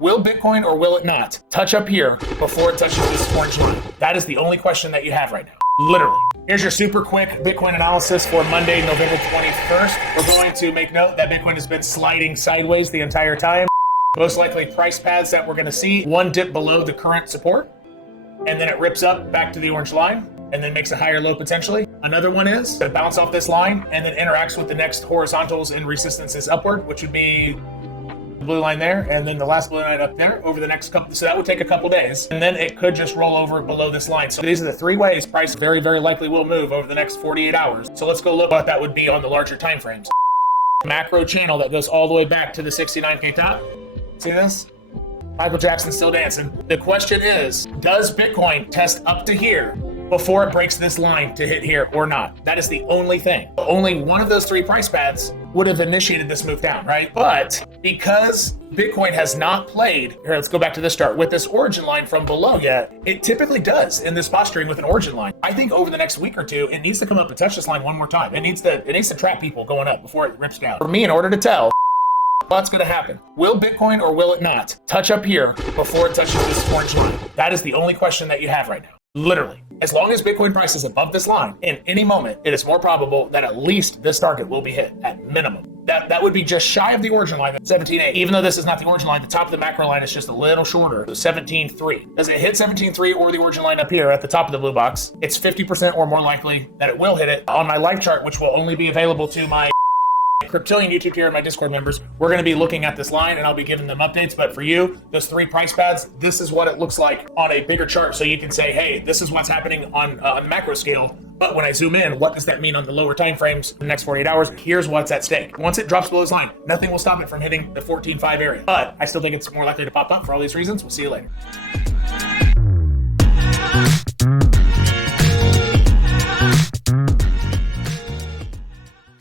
Will Bitcoin or will it not touch up here before it touches this orange line? That is the only question that you have right now. Literally. Here's your super quick Bitcoin analysis for Monday, November 21st. We're going to make note that Bitcoin has been sliding sideways the entire time. Most likely price paths that we're going to see, one dip below the current support, and then it rips up back to the orange line and then makes a higher low potentially. Another one is to bounce off this line and then interacts with the next horizontals and resistances upward, which would be the blue line there, and then the last blue line up there over the next couple. So that would take a couple days, and then it could just roll over below this line. So these are the three ways price very, very likely will move over the next 48 hours. So let's go look what that would be on the larger time frames. Macro channel that goes all the way back to the 69K top. See this? Michael Jackson's still dancing. The question is, does Bitcoin test up to here before it breaks this line to hit here or not? That is the only thing. Only one of those three price paths would have initiated this move down, right? But because Bitcoin has not played, here, let's go back to this chart, with this origin line from below yet, it typically does in this posturing with an origin line. I think over the next week or two, it needs to come up and touch this line one more time. It needs to trap people going up before it rips down. For me, in order to tell what's going to happen, will Bitcoin or will it not touch up here before it touches this orange line? That is the only question that you have right now. Literally. As long as Bitcoin price is above this line, in any moment, it is more probable that at least this target will be hit at minimum. That would be just shy of the origin line at 17.8. Even though this is not the origin line, the top of the macro line is just a little shorter, so 17.3. Does it hit 17.3 or the origin line up here at the top of the blue box? It's 50% or more likely that it will hit it. On my live chart, which will only be available to my Cryptillion YouTube tier and my Discord members, we're going to be looking at this line and I'll be giving them updates. But for you, those three price paths, this is what it looks like on a bigger chart. So you can say, hey, this is what's happening on the macro scale. But when I zoom in, what does that mean on the lower time frames, the next 48 hours? Here's what's at stake. Once it drops below this line, nothing will stop it from hitting the 14.5 area. But I still think it's more likely to pop up for all these reasons. We'll see you later.